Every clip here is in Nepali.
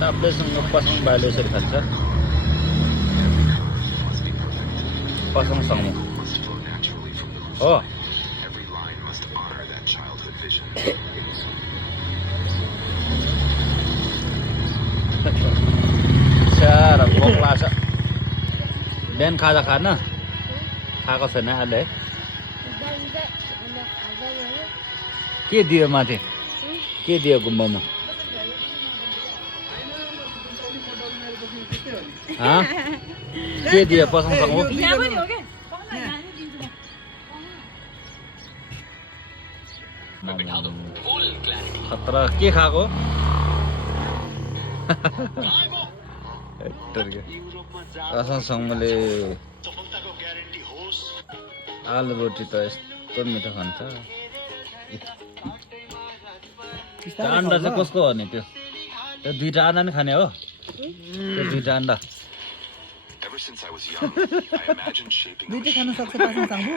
ताप्लेसँग पसङ भाइले यसरी खान्छ पसङसँग हो स्याहार भोक लाग्छ बिहान खाजा खान खाएको छैन अहिले है के दियो माथि के दियो गुम्बामा के दियो पसङसँग हो खतरा के खाएको पसङसँगले आलु रोटी त यस्तो मिठो खान्छ अन्डा चाहिँ कसको हो नि त्यो दुईटा अन्डा नि खाने हो त्यो दुईटा अन्डा दुईटै खान सक्छ पसङसँग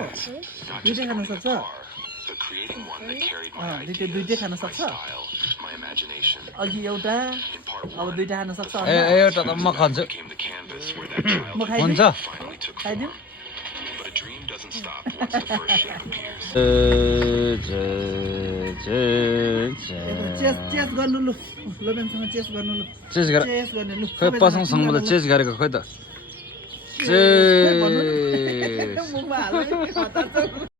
दुईटै खान सक्छ दुईटै खान सक्छ अघि एउटा अब दुईटा खान सक्छ एउटा त म खान्छु म हुन्छ खाइदिउँ चेस गर्नु लु लोबेनसँग चेस गर्नु लु चेस गर चेस गर्ने लु खै पसङसँग त चेस गरेको खै त मुखमा हाल्नु